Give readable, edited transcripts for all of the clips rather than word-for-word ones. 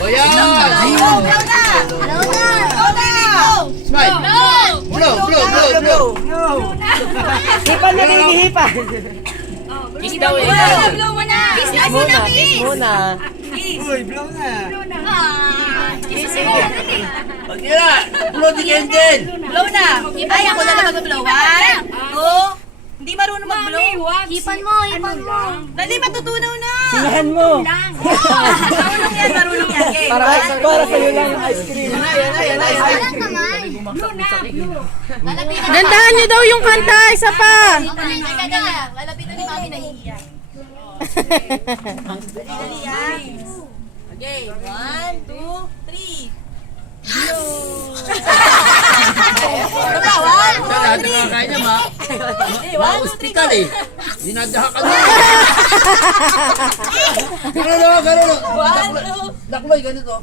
O yan! Smile! Blow! Hipan na rin, hipan. Kiss daw eh. Blow mo na. Kiss na muna, Kiss muna. Uy, blow na. Kiss mo. Pag nila! Blow the candle! Blow na. Ay, ako na lang mag-blow. 1, 2. Hindi marunong mag-blow. Hipan mo. Dali, matutunaw na. Singahan mo. Marunong yan. Okay. Para sa'yo lang ice cream. Gandahan niyo daw yung kanta, isa pa. Lalapitan ni Mami nahihiya. Dali yan. Okay, 1, 2, 3. Ano ba? 1, 2, 3. Lahat ng mga kaya niya, ma-hospital eh. Dinadaha ka na. Gano'n. 1, 2. Dakloy, ganito.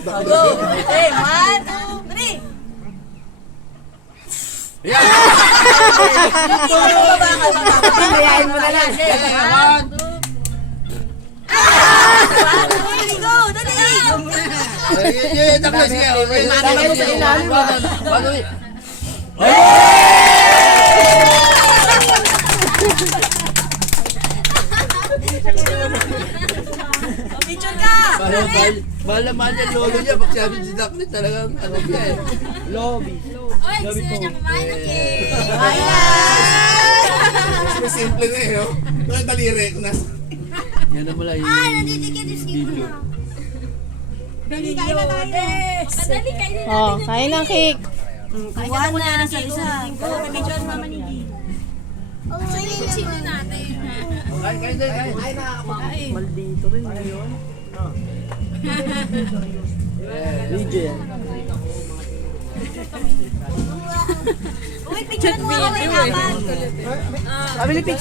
Go. Okay, 1, 2, 3. Yan! Pinayain mo na lang. 1, 2. Go, dali. Dakloy, sige. Lagay mo sa ilalim. Picture ka. Mahal na mahal yung lolo niya. Pag sabi si Dakloy, talagang ano niya eh. Lobby. Oy, gusto niya kumain ng cake. Mas simple na eh, no? Mga daliri ko na. Yan na pala yung video. Dali, kain na tayo. Madali, kain na. Oh, kain ng cake. Kain na muna ng isa. May picture si Mama Niki. Sino natin? Kain din. Maldito rin yun. Video yan. Uy, picture mo ako. May habang. Sabi ni